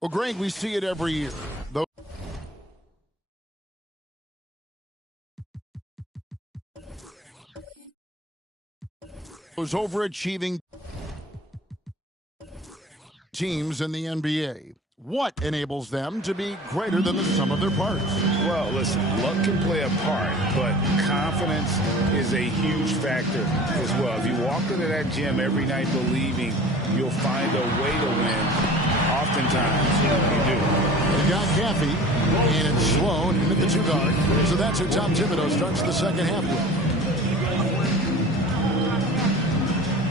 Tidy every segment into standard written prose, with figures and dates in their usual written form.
Well, Greg, we see it every year. Those overachieving teams in the NBA. What enables them to be greater than the sum of their parts? Well, listen, luck can play a part, but confidence is a huge factor as well. If you walk into that gym every night believing you'll find a way to win, oftentimes you do. They got Caffey, and it's Sloan into the two guard. So that's who Tom Thibodeau starts the second half with.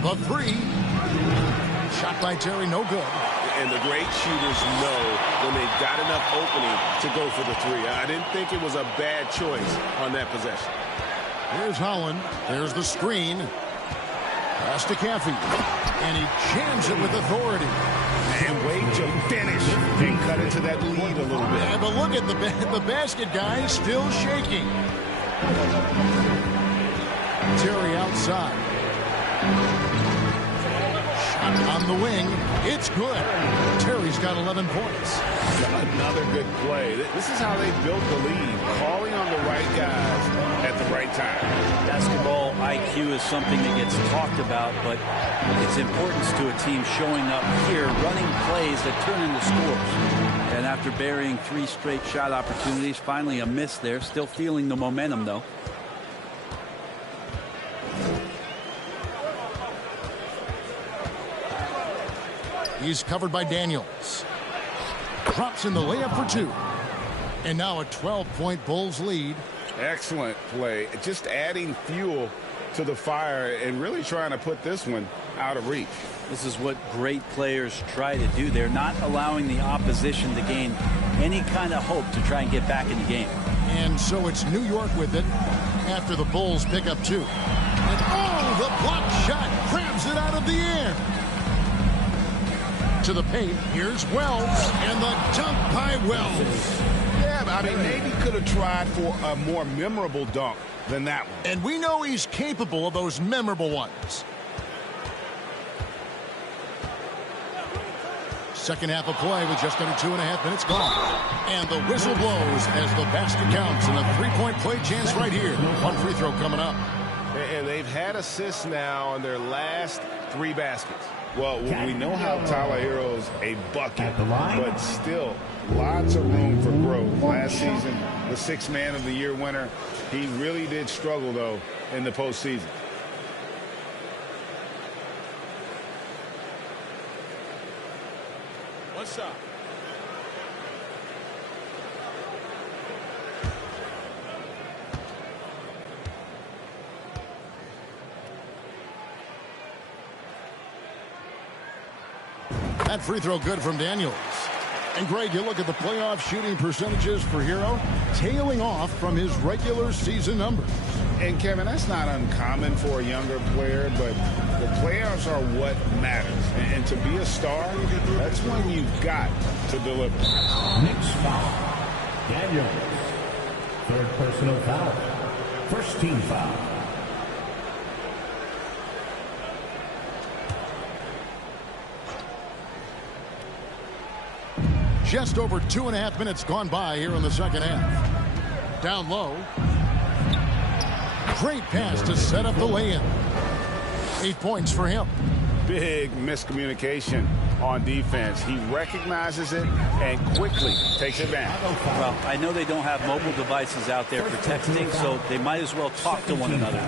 The three. Shot by Terry, no good. And the great shooters know when they've got enough opening to go for the three. I didn't think it was a bad choice on that possession. Here's Holland. There's the screen. Pass to Caffey. And he jams it with authority. And wait to finish and cut into that lead a little bit. Yeah, but look at the basket guy still shaking. Terry outside. On the wing, it's good. Terry's got 11 points. Another good play. This is how they built the lead, calling on the right guys at the right time. Basketball IQ is something that gets talked about, but its importance to a team showing up here, running plays that turn into scores. And after burying 3 straight shot opportunities, finally a miss there. Still feeling the momentum, though. He's covered by Daniels. Drops in the layup for 2. And now a 12-point Bulls lead. Excellent play. Just adding fuel to the fire and really trying to put this one out of reach. This is what great players try to do. They're not allowing the opposition to gain any kind of hope to try and get back in the game. And so it's New York with it after the Bulls pick up 2. And oh, the block shot grabs it out of the air. To the paint, here's Wells, and the dunk by Wells. Yeah, I mean, maybe could have tried for a more memorable dunk than that one. And we know he's capable of those memorable ones. Second half of play with just under 2.5 minutes gone. And the whistle blows as the basket counts, and a 3-point play chance right here. One free throw coming up. And they've had assists now on their last 3 baskets. Well, we know how Tyler Hero's a bucket, but still lots of room for growth. Last season, the 6th Man of the Year winner. He really did struggle, though, in the postseason. What's up? That free throw good from Daniels. And Greg, you look at the playoff shooting percentages for Hero, tailing off from his regular season numbers. And Kevin, that's not uncommon for a younger player, but the playoffs are what matters. And to be a star, that's when you've got to deliver. Knicks foul. Daniels. 3rd personal foul. 1st team foul. Just over 2.5 minutes gone by here in the second half. Down low. Great pass to set up the lay-in. 8 points for him. Big miscommunication on defense. He recognizes it and quickly takes advantage. Well, I know they don't have mobile devices out there for texting, so they might as well talk to one another.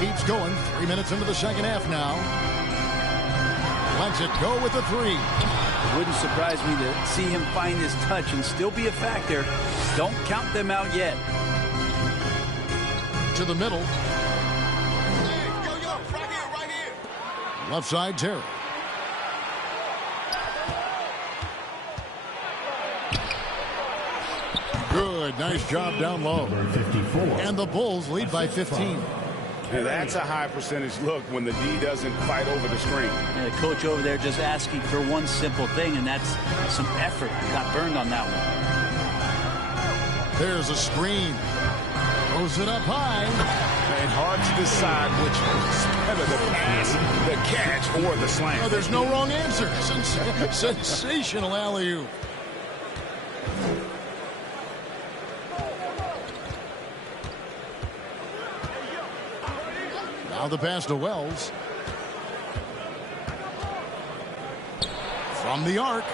Keeps going. 3 minutes into the second half now. Lets it go with the 3. It wouldn't surprise me to see him find his touch and still be a factor. Don't count them out yet. To the middle. Hey, yo, right here. Left side, Terry. Good. Nice job down low. Number 54. And the Bulls lead by 15. And that's a high percentage look when the D doesn't fight over the screen. And the coach over there just asking for one simple thing, and that's some effort. Got burned on that one. There's a screen. Throws it up high. And hard to decide which was better, the pass, the catch, or the slam. Oh, there's no wrong answer. Sensational alley-oop. Now the pass to Wells. From the arc.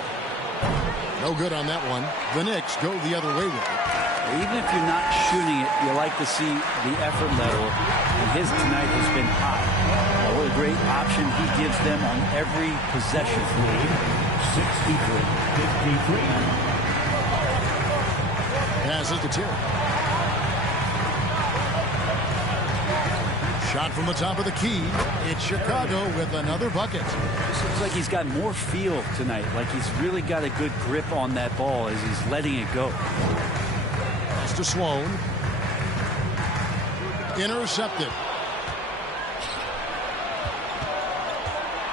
No good on that one. The Knicks go the other way with it. Even if you're not shooting it, you like to see the effort level. And his tonight has been high. What a great option he gives them on every possession. 63-53. Passes to Terry. Shot from the top of the key. It's Chicago with another bucket. It looks like he's got more feel tonight. Like he's really got a good grip on that ball as he's letting it go. Pass to Sloan. Intercepted.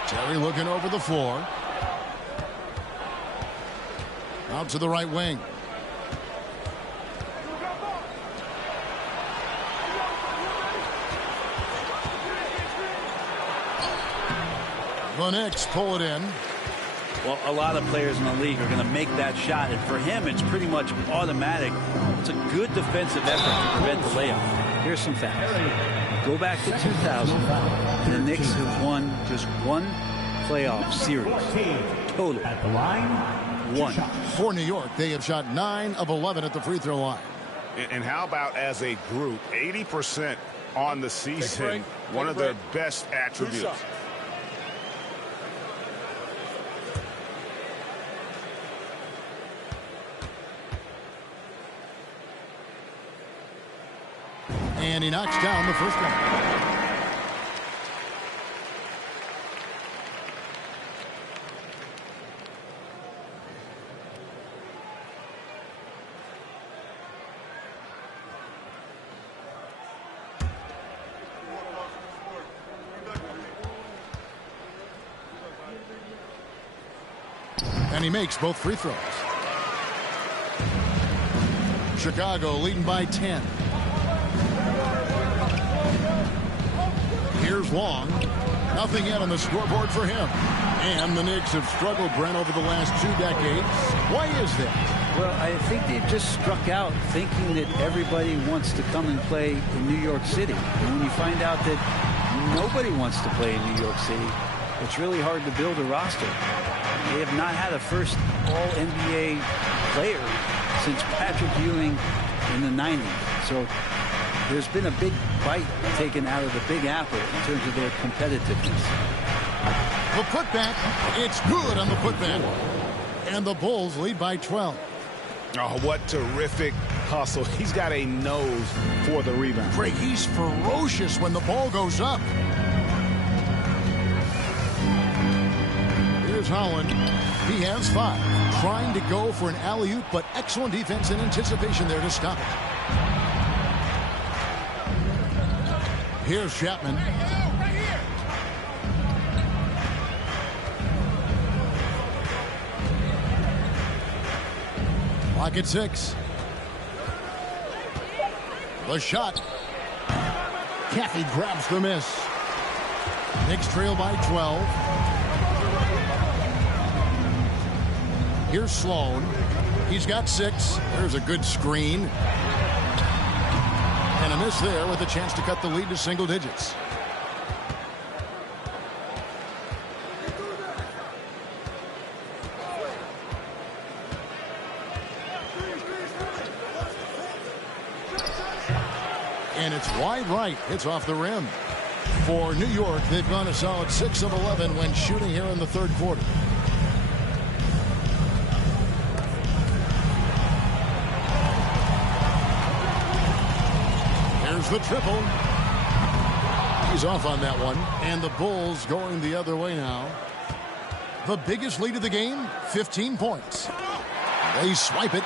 Terry looking over the floor. Out to the right wing. The Knicks pull it in. Well, a lot of players in the league are going to make that shot, and for him, it's pretty much automatic. It's a good defensive effort to prevent the layup. Here's some facts. Go back to 2000, and the Knicks have won just one playoff series. Total. At the line, one. For New York, they have shot 9 of 11 at the free throw line. And how about as a group, 80% on the season, one of their best attributes. And he knocks down the first one. And he makes both free throws. Chicago leading by 10. Here's Long. Nothing yet on the scoreboard for him. And the Knicks have struggled, Brent, over the last 2 decades. Why is that? Well, I think they've just struck out thinking that everybody wants to come and play in New York City. And when you find out that nobody wants to play in New York City, it's really hard to build a roster. They have not had a first All-NBA player since Patrick Ewing in the 90s. So there's been a big bite taken out of the Big Apple in terms of their competitiveness. The putback, it's good on the putback. And the Bulls lead by 12. Oh, what terrific hustle. He's got a nose for the rebound. Greg, he's ferocious when the ball goes up. Here's Holland. He has 5. Trying to go for an alley-oop, but excellent defense and anticipation there to stop it. Here's Chapman. Clock at 6. The shot. Caffey grabs the miss. Knicks trail by 12. Here's Sloan. He's got 6. There's a good screen. And a miss there with a chance to cut the lead to single digits. And it's wide right. It's off the rim. For New York, they've gone a solid 6 of 11 when shooting here in the third quarter. Here's the triple. He's off on that one. And the Bulls going the other way now. The biggest lead of the game, 15 points. They swipe it.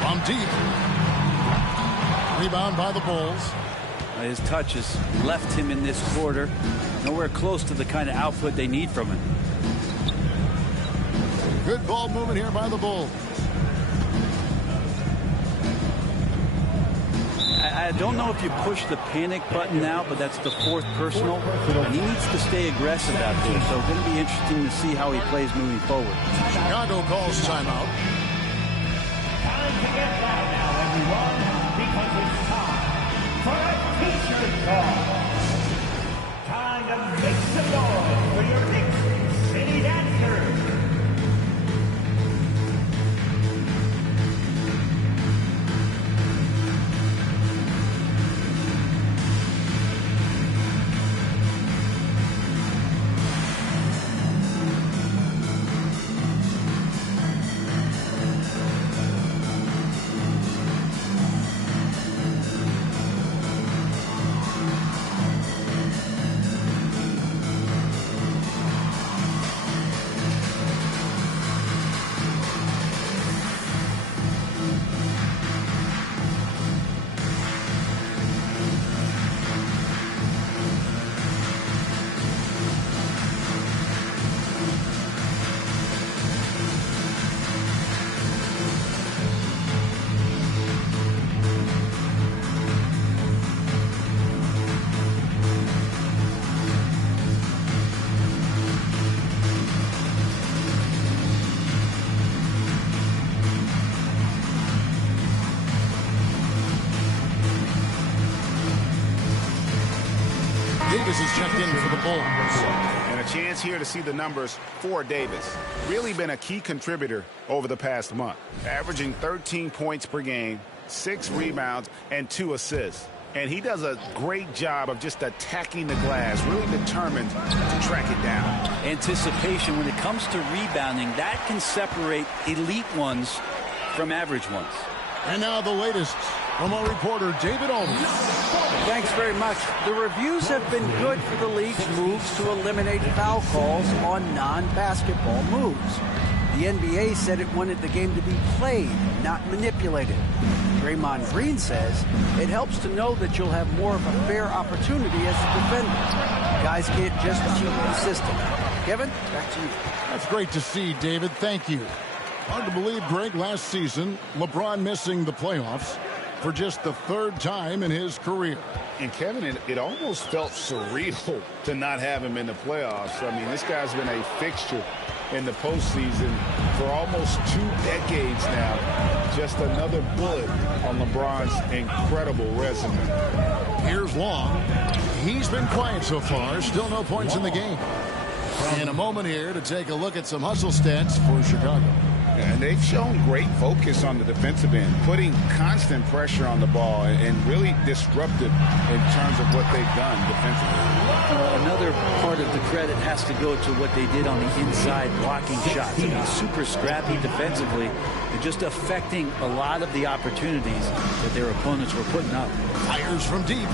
From deep. Rebound by the Bulls. His touch has left him in this quarter. Nowhere close to the kind of output they need from him. Good ball movement here by the Bulls. I don't know if you push the panic button now, but that's the fourth personal. And he needs to stay aggressive out there. So it's going to be interesting to see how he plays moving forward. Chicago calls timeout. Time to get loud now, everyone, because it's time for a teacher call. Time to make some noise for your Knicks City Dancers. Davis is checked in for the Bulls. And a chance here to see the numbers for Davis. Really been a key contributor over the past month. Averaging 13 points per game, 6 rebounds, and 2 assists. And he does a great job of just attacking the glass, really determined to track it down. Anticipation when it comes to rebounding, that can separate elite ones from average ones. And now the latest from our reporter, David Aldridge. Thanks very much. The reviews have been good for the league's moves to eliminate foul calls on non-basketball moves. The NBA said it wanted the game to be played, not manipulated. Draymond Green says it helps to know that you'll have more of a fair opportunity as a defender. Guys can't just cheat the system. Kevin, back to you. That's great to see, David. Thank you. Hard to believe, Greg, last season, LeBron missing the playoffs for just the 3rd time in his career. And Kevin, it almost felt surreal to not have him in the playoffs. I mean, this guy's been a fixture in the postseason for almost 2 decades now. Just another bullet on LeBron's incredible resume. Here's Long. He's been quiet so far. Still no points in the game. In a moment here to take a look at some hustle stats for Chicago. And they've shown great focus on the defensive end, putting constant pressure on the ball and really disruptive in terms of what they've done defensively. Another part of the credit has to go to what they did on the inside blocking shots. I mean, super scrappy defensively and just affecting a lot of the opportunities that their opponents were putting up. Fires from deep.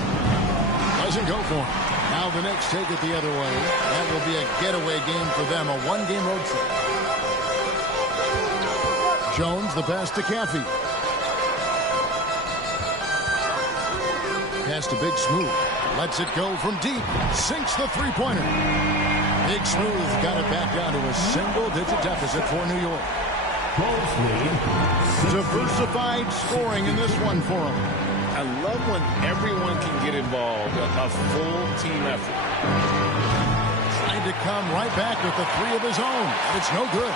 Doesn't go for him. Now the Knicks take it the other way. That will be a getaway game for them, a 1-game road trip. Jones, the pass to Caffey. Pass to Big Smooth. Lets it go from deep. Sinks the three-pointer. Big Smooth got it back down to a single-digit deficit for New York. Diversified scoring in this one for him. I love when everyone can get involved, a full team effort. Trying to come right back with the 3 of his own. But it's no good.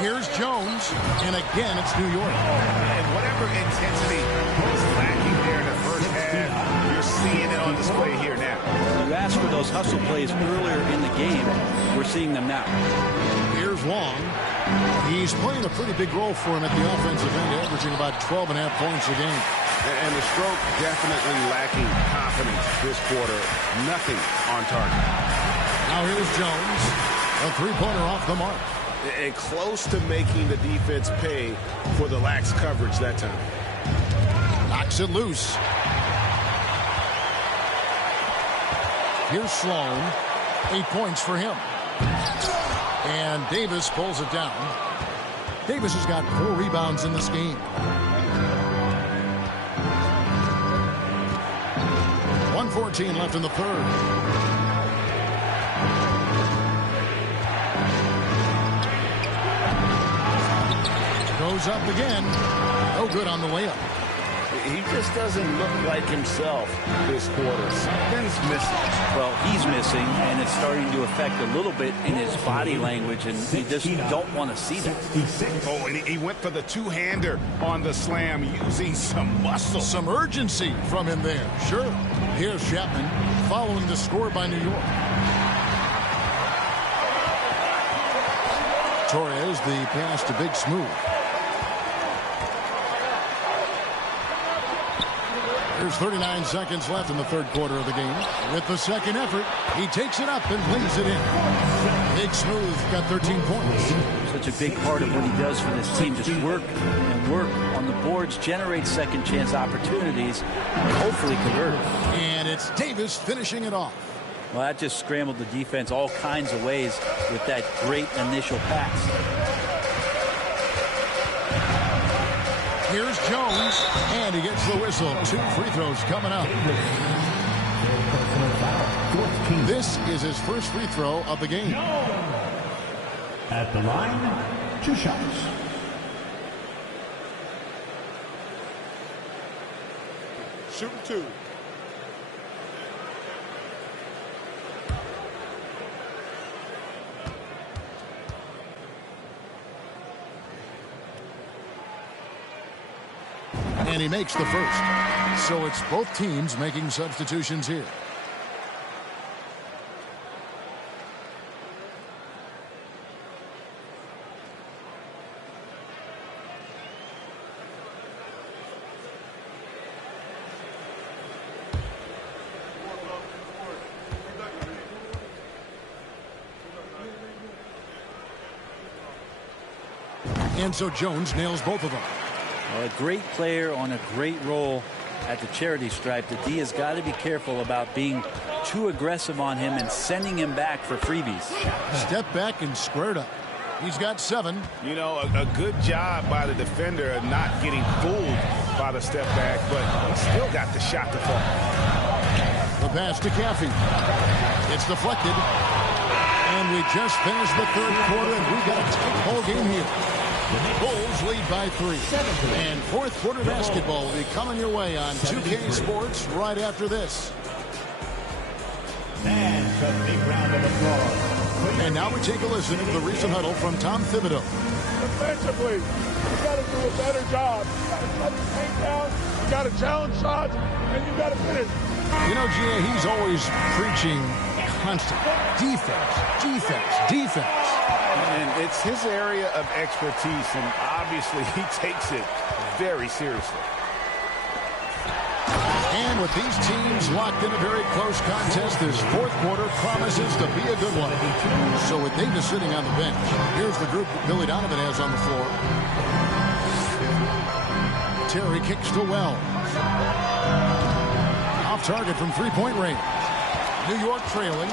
Here's Jones, and again, it's New York. And whatever intensity was lacking there in the first half, you're seeing it on display here now. You asked for those hustle plays earlier in the game. We're seeing them now. Here's Long. He's playing a pretty big role for him at the offensive end, averaging about 12.5 points a game. And the stroke definitely lacking confidence this quarter. Nothing on target. Now here's Jones. A 3-pointer off the mark. And close to making the defense pay for the lax coverage that time. Knocks it loose. Here's Sloan. 8 points for him. And Davis pulls it down. Davis has got 4 rebounds in this game. 1:14 left in the third. Goes up again. No good on the layup. He just doesn't look like himself this quarter. Something's missing. Well, he's missing, and it's starting to affect a little bit in his body language, and you just don't want to see that. Oh, and he went for the two-hander on the slam, using some muscle. Some urgency from him there. Sure. Here's Chapman following the score by New York. Torres, the pass to Big Smooth. There's 39 seconds left in the third quarter of the game. With the second effort, he takes it up and lays it in. Big Smooth got 13 points. Such a big part of what he does for this team. Just work and work on the boards, generate second chance opportunities, and hopefully convert. And it's Davis finishing it off. Well, that just scrambled the defense all kinds of ways with that great initial pass. Here's Jones, and he gets the whistle. 2 free throws coming up. This is his first free throw of the game. At the line, 2 shots. Shooting 2. And he makes the first. So it's both teams making substitutions here. And so Jones nails both of them. Well, a great player on a great role at the charity stripe. The D has got to be careful about being too aggressive on him and sending him back for freebies. Step back and squared up. He's got 7. You know, a good job by the defender of not getting fooled by the step back, but he still got the shot to fall. The pass to Caffey. It's deflected. And we just finished the third quarter, and we got a tight ball game here. Bulls lead by 3. And fourth quarter basketball will be coming your way on 2K Sports right after this. And a big round of applause. And now we take a listen to the recent huddle from Tom Thibodeau. Defensively, you got to do a better job. You got to shut the paint down, you got to challenge shots, and you got to finish. You know, G.A., he's always preaching constant defense, defense, defense. And it's his area of expertise, and obviously he takes it very seriously. And with these teams locked in a very close contest, this fourth quarter promises to be a good one. So with Davis sitting on the bench, here's the group that Billy Donovan has on the floor. Terry kicks to Wells. Off target from three-point range. New York trailing.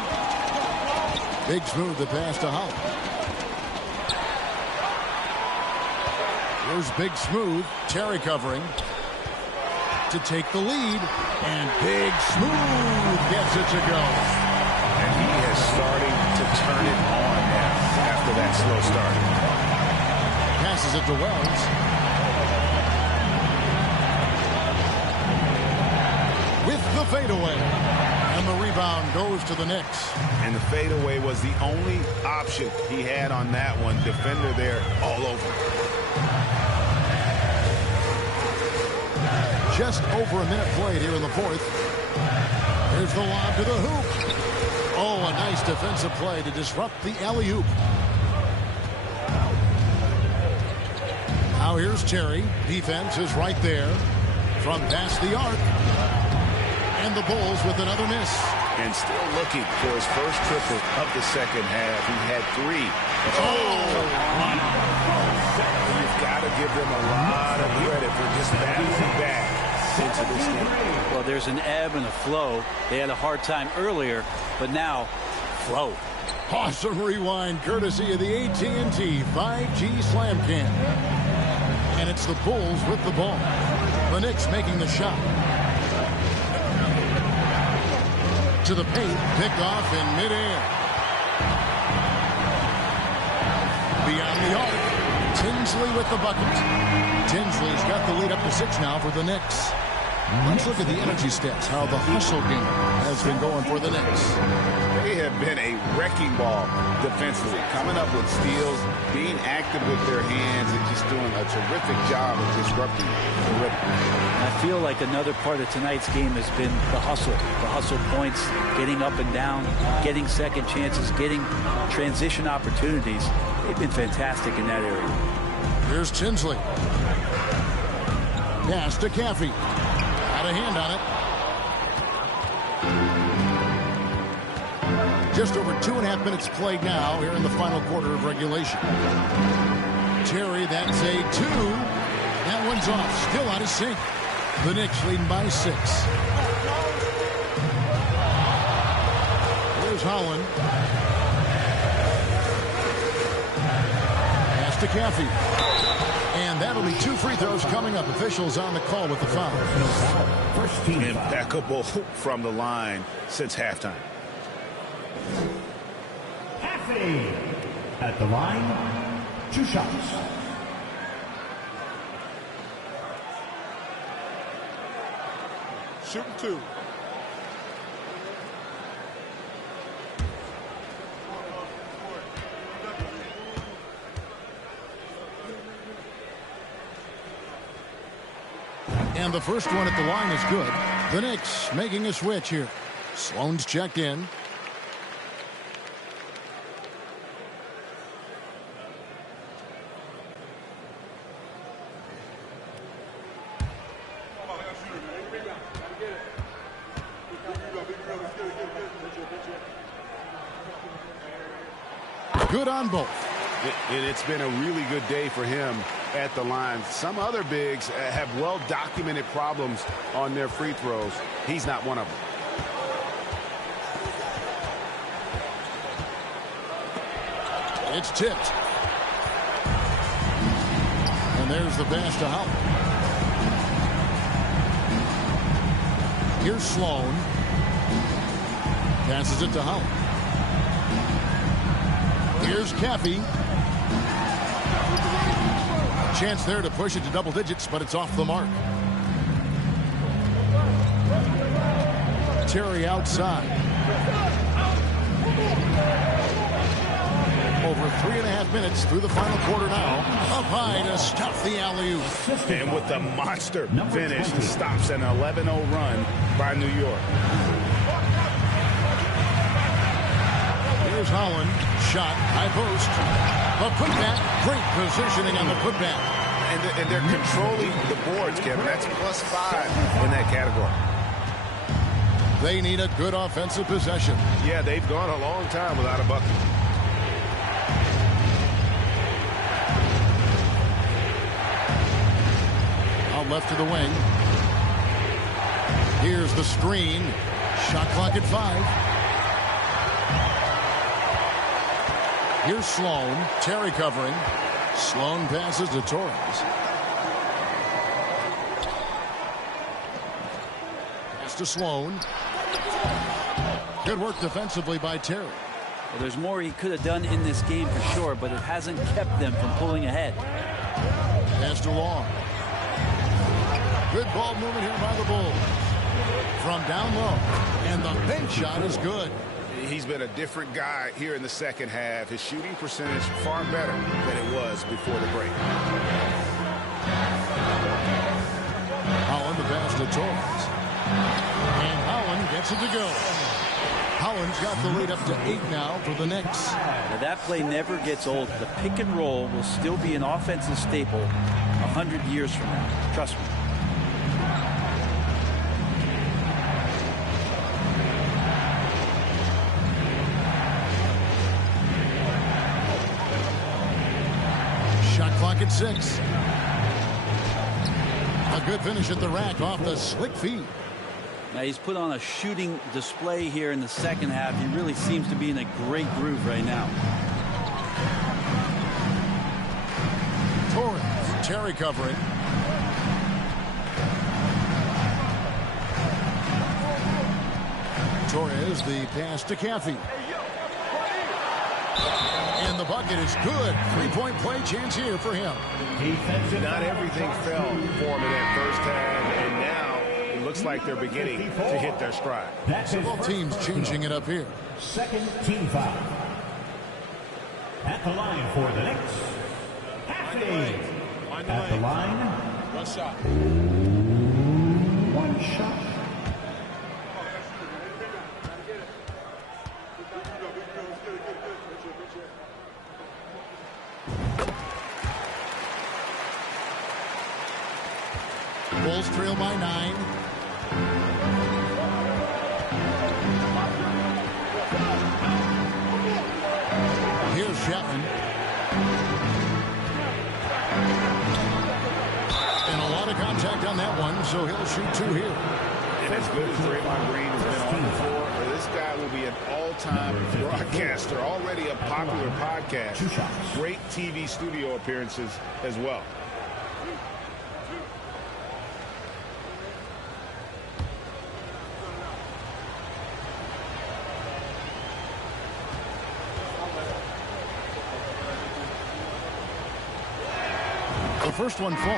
Big Smooth the pass to Howell. Here's Big Smooth. Terry covering to take the lead. And Big Smooth gets it to go. And he is starting to turn it on now after that slow start. Passes it to Wells. With the fadeaway. And the rebound goes to the Knicks. And the fadeaway was the only option he had on that one. Defender there all over. Just over a minute played here in the fourth. Here's the lob to the hoop. Oh, a nice defensive play to disrupt the alley-oop. Now here's Terry. Defense is right there from past the arc. And the Bulls with another miss. And still looking for his first triple of the second half. He had 3. You've got to give them a lot of credit for just bouncing back into this game. Well, there's an ebb and a flow. They had a hard time earlier, but now, flow. Awesome rewind courtesy of the AT&T 5G Slam Cam. And it's the Bulls with the ball. The Knicks making the shot. To the paint, picked off in midair. Beyond the arc, Tinsley with the bucket. Tinsley's got the lead up to 6 now for the Knicks. Let's look at the energy stats, how the hustle game has been going for the Knicks. They have been a wrecking ball defensively, coming up with steals, being active with their hands, and just doing a terrific job of disrupting the rhythm. I feel like another part of tonight's game has been the hustle points, getting up and down, getting second chances, getting transition opportunities. They've been fantastic in that area. Here's Tinsley. Pass to Caffey. Got a hand on it. Just over 2.5 minutes played now here in the final quarter of regulation. Terry, that's a 2. That one's off. Still out of sync. The Knicks leading by 6. Here's Holland. Pass to Caffey. And that'll be 2 free throws coming up. Officials on the call with the foul. Impeccable from the line since halftime. Caffey at the line, 2 shots. Shooting 2. And the first one at the line is good. The Knicks making a switch here. Sloan's checked in. Good on both. And it's been a really good day for him at the line. Some other bigs have well-documented problems on their free throws. He's not one of them. It's tipped. And there's the pass to Holland. Here's Sloan. Passes it to Holland. Here's Caffey. Chance there to push it to double digits, but it's off the mark. Terry outside. Over 3.5 minutes through the final quarter now. Up high to stuff the alley-oop. And with the monster finish, stops an 11-0 run by New York. Here's Holland. Shot. High post. A putback. Great positioning on the putback. And they're controlling the boards, Kevin. That's +5 in that category. They need a good offensive possession. Yeah, they've gone a long time without a bucket. Out left to the wing. Here's the screen. Shot clock at 5. Here's Sloan. Terry covering. Sloan passes to Torres. Pass to Sloan. Good work defensively by Terry. Well, there's more he could have done in this game for sure, but it hasn't kept them from pulling ahead. Pass to Long. Good ball movement here by the Bulls. From down low. And the bank shot is good. He's been a different guy here in the second half. His shooting percentage far better than it was before the break. Holland the pass to Torres. And Holland gets it to go. Holland's got the lead up to 8 now for the Knicks. Now that play never gets old. The pick and roll will still be an offensive staple 100 years from now. Trust me. Clock at 6. A good finish at the rack off the slick feed. Now he's put on a shooting display here in the second half. He really seems to be in a great groove right now. Torres, Terry covering. Torres, the pass to Caffey. And the bucket is good. Three-point play chance here for him. Not everything fell for him in that first half, and now it looks like they're beginning to hit their stride. So both teams changing it up here. Second team foul. At the line for the Knicks. Caffey. At the line. One shot. One shot. Bulls trail by 9. Here's Chapman. And a lot of contact on that one, so he'll shoot 2 here. And as good as Draymond Green has been on the floor, this guy will be an all-time broadcaster, already a popular podcast. Great TV studio appearances as well. The first one falls.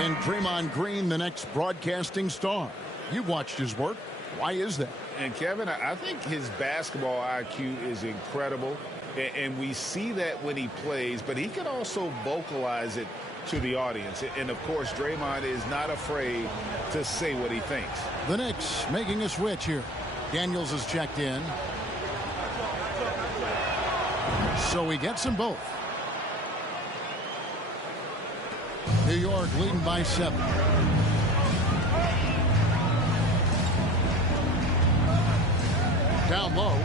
And Draymond Green, the next broadcasting star. You've watched his work. Why is that? And Kevin, I think his basketball IQ is incredible. And we see that when he plays, but he can also vocalize it to the audience. And of course, Draymond is not afraid to say what he thinks. The Knicks making a switch here. Daniels is checked in. So he gets them both. New York leading by 7. Down low.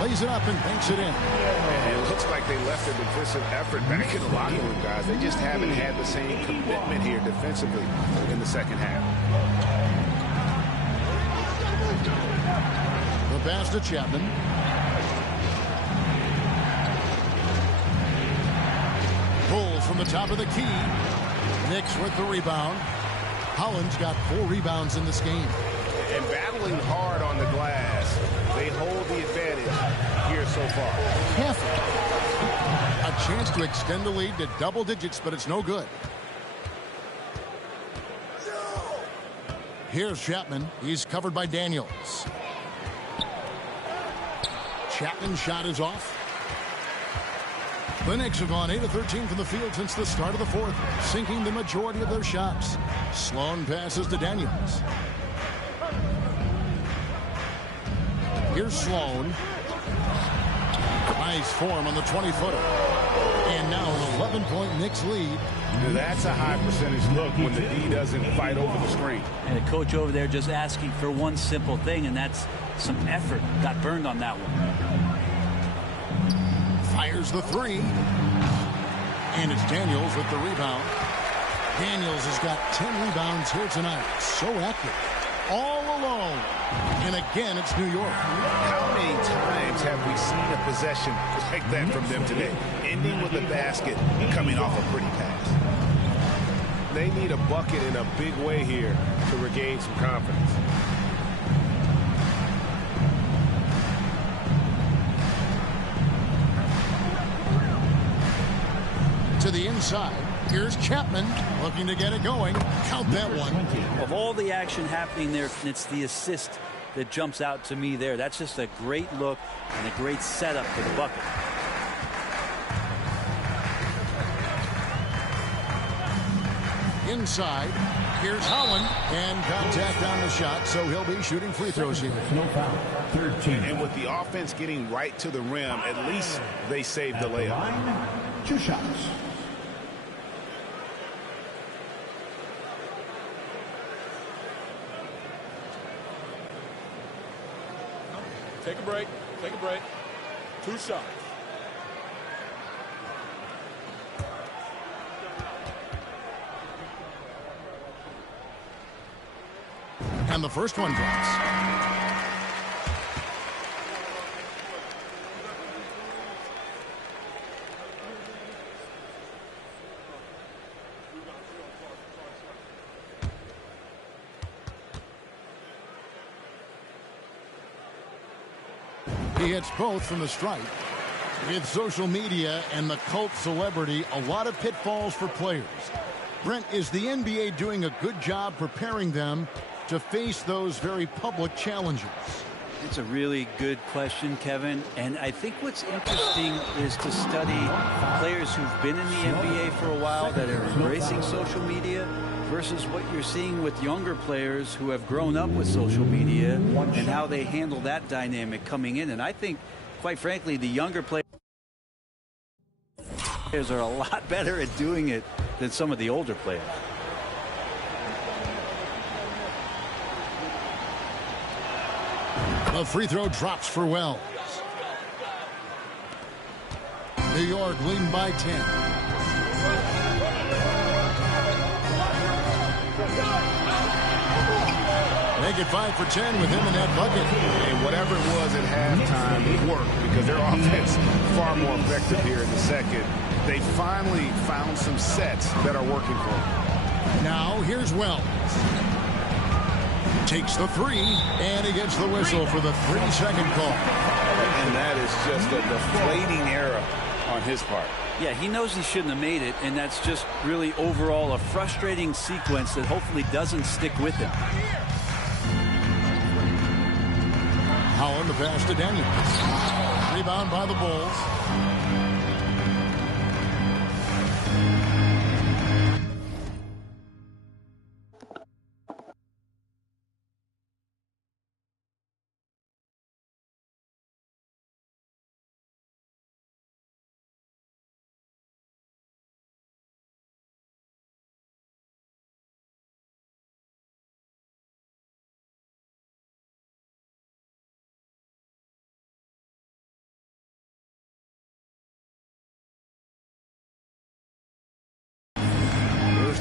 Lays it up and banks it in. And it looks like they left their defensive effort back in the locker room, guys. They just haven't had the same commitment here defensively in the second half. The pass to Chapman. Pulls from the top of the key. Knicks with the rebound. Holland's got 4 rebounds in this game. And battling hard on the glass, they hold the advantage here so far. Careful. A chance to extend the lead to double digits, but it's no good. Here's Chapman. He's covered by Daniels. Chapman's shot is off. The Knicks have gone 8 of 13 from the field since the start of the fourth, sinking the majority of their shots. Sloan passes to Daniels. Here's Sloan. Nice form on the 20-footer. And now an 11-point Knicks lead. That's a high percentage look when the D doesn't fight over the screen. And the coach over there just asking for one simple thing, and that's some effort. Got burned on that one. Fires the 3. And it's Daniels with the rebound. Daniels has got 10 rebounds here tonight. So active. All alone. And again, it's New York. How many times have we seen a possession like that from them today? Ending with a basket, coming off a pretty pass. They need a bucket in a big way here to regain some confidence. To the inside. Here's Chapman looking to get it going. Count that one. Of all the action happening there, it's the assist that jumps out to me there. That's just a great look and a great setup for the bucket. Inside. Here's Holland. And contact on the shot, so he'll be shooting free throws here. No foul. 13. And with the offense getting right to the rim, at least they saved the layup. Line, 2 shots. Take a break. Take a break. 2 shots. And the first one drops. He hits both from the stripe. With social media and the cult celebrity, a lot of pitfalls for players. Brent, is the NBA doing a good job preparing them to face those very public challenges? It's a really good question, Kevin. And I think what's interesting is to study players who've been in the NBA for a while that are embracing social media versus what you're seeing with younger players who have grown up with social media and how they handle that dynamic coming in. And I think, quite frankly, the younger players are a lot better at doing it than some of the older players. The free throw drops for Wells. New York leading by 10. Make it 5 for 10 with him in that bucket. And whatever it was at halftime, it worked because their offense far more effective here in the second. They finally found some sets that are working for them. Now here's Wells. Takes the three, and he gets the whistle for the 3-second call. And that is just a deflating error on his part. Yeah, he knows he shouldn't have made it, and that's just really overall a frustrating sequence that hopefully doesn't stick with him. Holland the pass to Daniels. Rebound by the Bulls.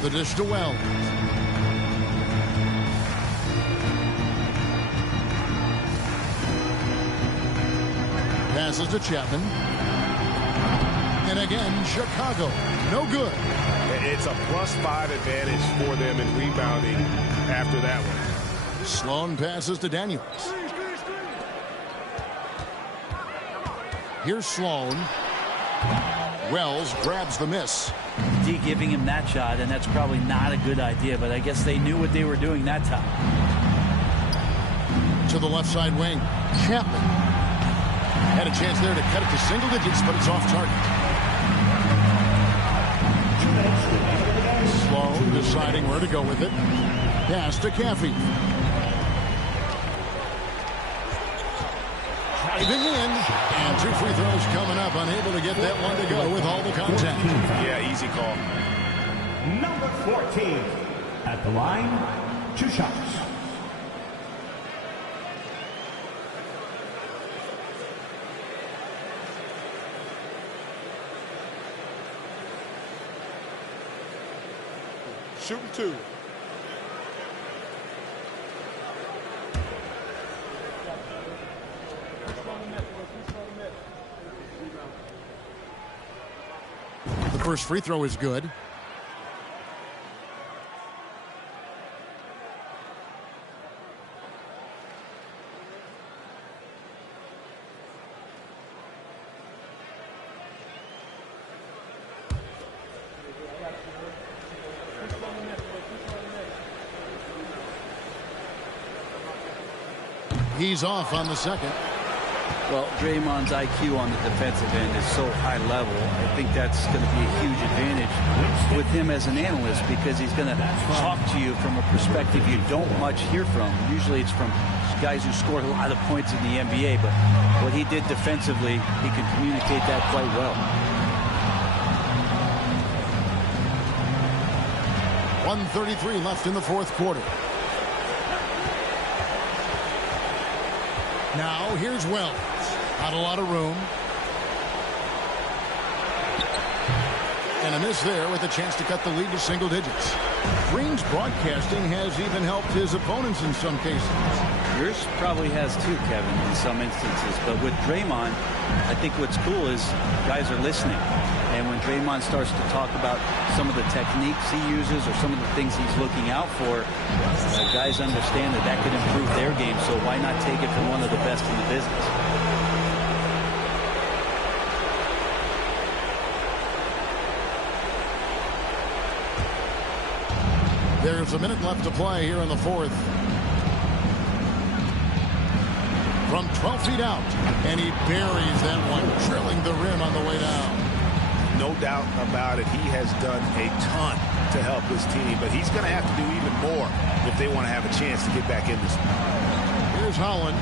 The dish to Wells. Passes to Chapman. And again, Chicago. No good. It's a +5 advantage for them in rebounding after that one. Sloan passes to Daniels. Here's Sloan. Wells grabs the miss. D giving him that shot, and that's probably not a good idea, but I guess they knew what they were doing that time. To the left side wing. Chapman. Had a chance there to cut it to single digits, but it's off target. Sloan deciding where to go with it. Pass to Caffey. Driving in, and 2 free throws coming up, unable to get that one to go with all the contact. Yeah, easy call. Number 14 at the line, 2 shots. Shooting 2. The first free throw is good. He's off on the second. Well, Draymond's IQ on the defensive end is so high level. I think that's going to be a huge advantage with him as an analyst because he's going to talk to you from a perspective you don't much hear from. Usually it's from guys who scored a lot of points in the NBA, but what he did defensively, he can communicate that quite well. 1:33 left in the fourth quarter. Now here's Wells. Not a lot of room. And a miss there with a chance to cut the lead to single digits. Green's broadcasting has even helped his opponents in some cases. Yours probably has too, Kevin, in some instances. But with Draymond, I think what's cool is guys are listening. And when Draymond starts to talk about some of the techniques he uses or some of the things he's looking out for, guys understand that that could improve their game. So why not take it from one of the best in the business? There's a minute left to play here in the fourth. From 12 feet out, and he buries that one, drilling the rim on the way down. No doubt about it. He has done a ton to help his team, but he's going to have to do even more if they want to have a chance to get back in this one. Here's Holland.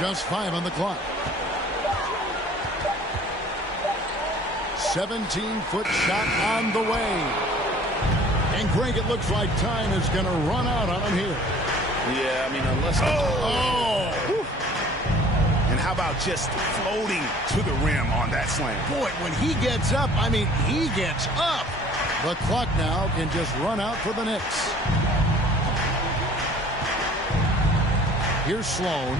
Just 5 on the clock. 17-foot shot on the way. And Greg, it looks like time is going to run out on him here. Yeah, I mean, unless... Oh! And how about just floating to the rim on that slam? Boy, when he gets up, I mean, he gets up. The clock now can just run out for the Knicks. Here's Sloan.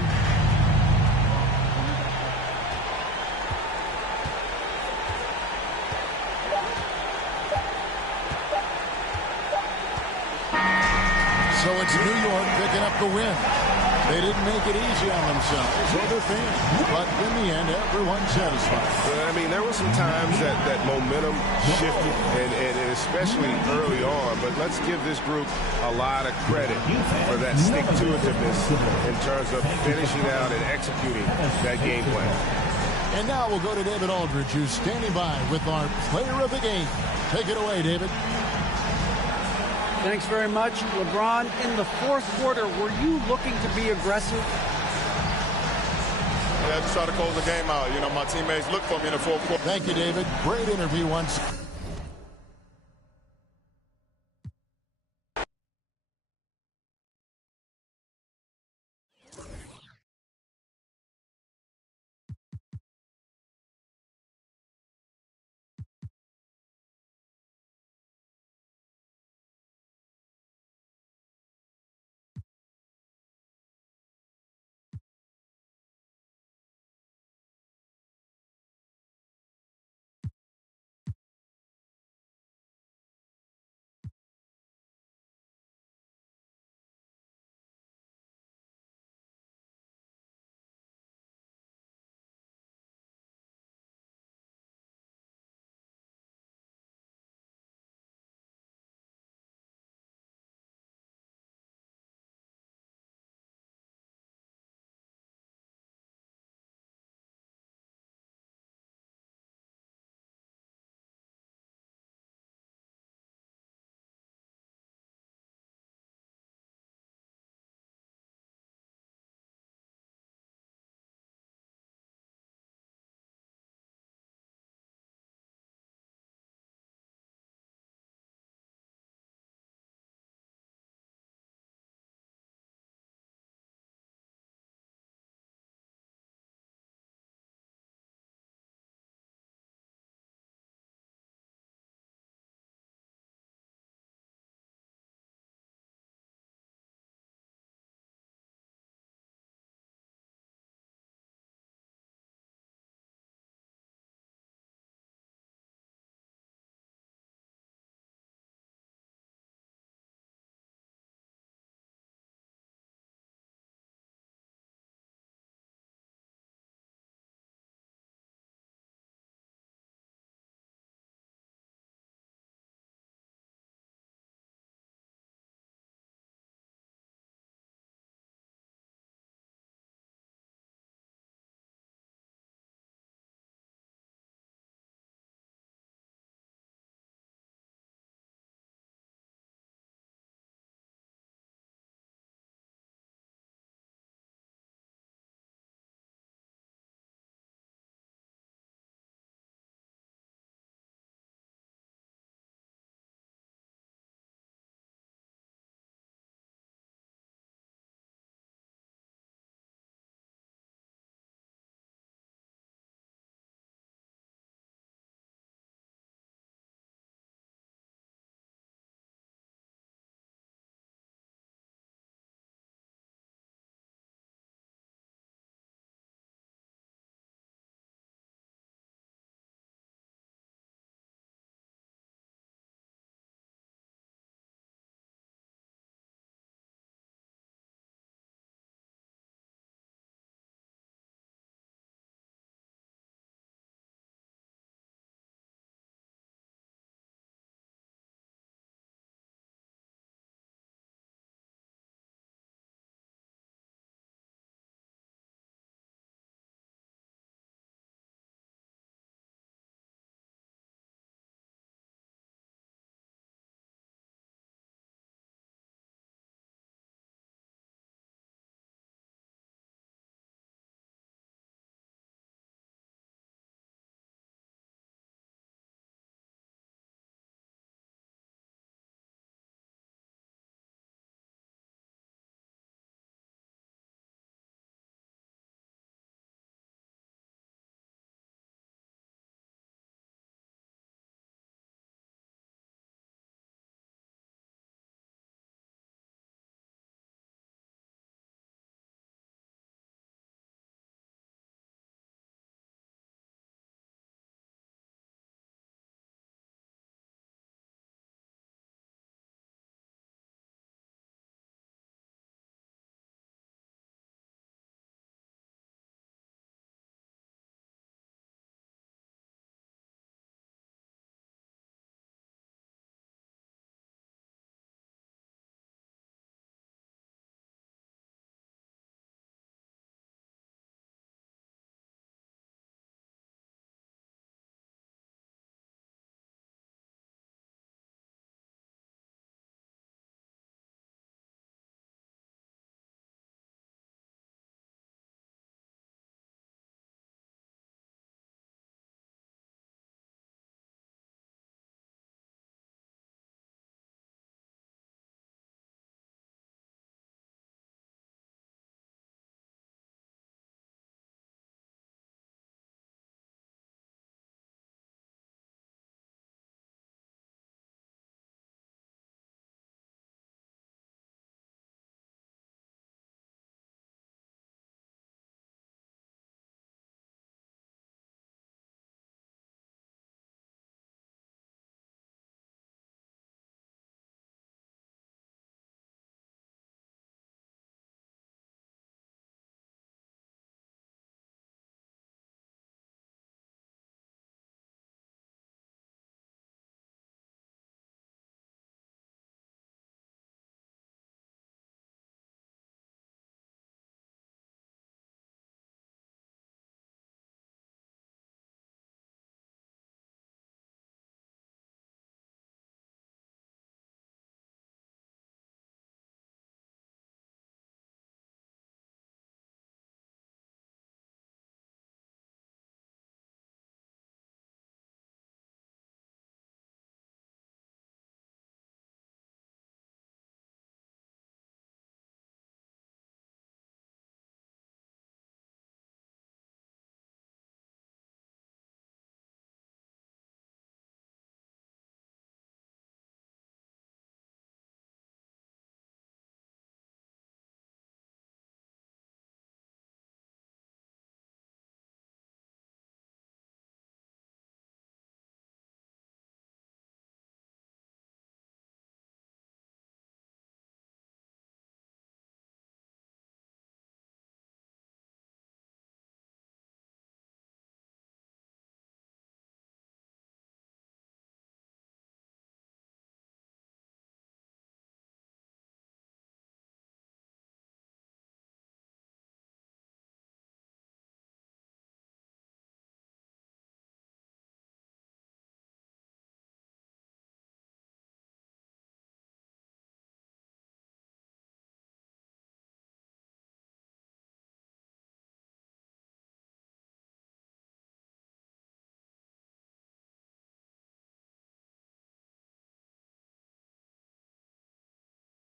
So it's New York picking up the win. They didn't make it easy on themselves or their fans, but in the end, everyone's satisfied. Well, I mean, there were some times that momentum shifted, and especially early on, but let's give this group a lot of credit for that stick-to-itiveness in terms of finishing out and executing that game plan. And now we'll go to David Aldridge, who's standing by with our player of the game. Take it away, David. Thanks very much. LeBron, in the fourth quarter, were you looking to be aggressive? Yeah, just try to close the game out. You know, my teammates look for me in the fourth quarter. Thank you, David. Great interview once.